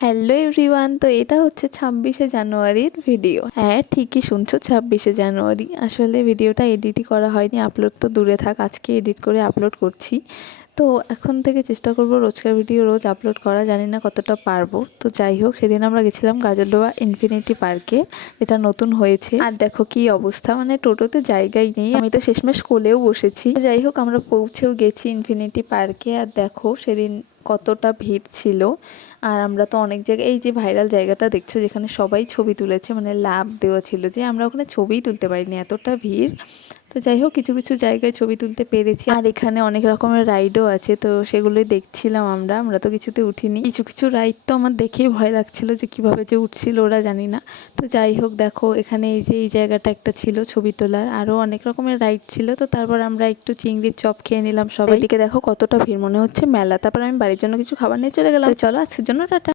Hello everyone, তো এটা হচ্ছে 26শে জানুয়ারির ভিডিও। হ্যাঁ, ঠিকই শুনছো, 26শে জানুয়ারি। আসলে ভিডিওটা এডিটই করা হয়নি, আপলোড তো দূরে থাক, আজকে এডিট করে আপলোড করছি। তো এখন থেকে চেষ্টা করব রোজকার ভিডিও রোজ আপলোড করা, জানি না কতটা পারবো। তো যাই হোক, সেদিন আমরা গেছিলাম গাজলডোবা ইনফিনিটি পার্কে, যেটা নতুন হয়েছে। আর দেখো কি অবস্থা, মানে টোটোতে জায়গাই নেই, আমি তো শেষমেশ কোলেও বসেছি। যাই হোক, আমরা পৌঁছেও গেছি ইনফিনিটি পার্কে। আর দেখো সেদিন কতটা ভিড় ছিল। আর আমরা তো অনেক জায়গায়, এই যে ভাইরাল জায়গাটা দেখছো যেখানে সবাই ছবি তুলেছে, মানে লাভ দেওয়া ছিল, যে আমরা ওখানে ছবিই তুলতে পারিনি, এতটা ভিড়। তো যাই হোক, কিছু কিছু জায়গায় ছবি তুলতে পেরেছি। আর এখানে অনেক রকমের রাইডও আছে, তো সেগুলোই দেখছিলাম। আমরা তো কিছুতে উঠিনি। কিছু কিছু রাইড তো আমার দেখেই ভয় লাগছিল, যে কিভাবে যে উঠছিল ওরা, জানি না। তো যাই হোক, দেখো এখানে এই যে এই জায়গাটা একটা ছিল ছবি তোলার, আরও অনেক রকমের রাইড ছিল। তো তারপর আমরা একটু চিংড়ির চপ খেয়ে নিলাম সবাই। এদিকে দেখো কতটা ভিড়, মনে হচ্ছে মেলা। তারপর আমি বাড়ির জন্য কিছু খাবার নিয়ে চলে গেলাম। তো চলো, আজকের জন্য টাটা।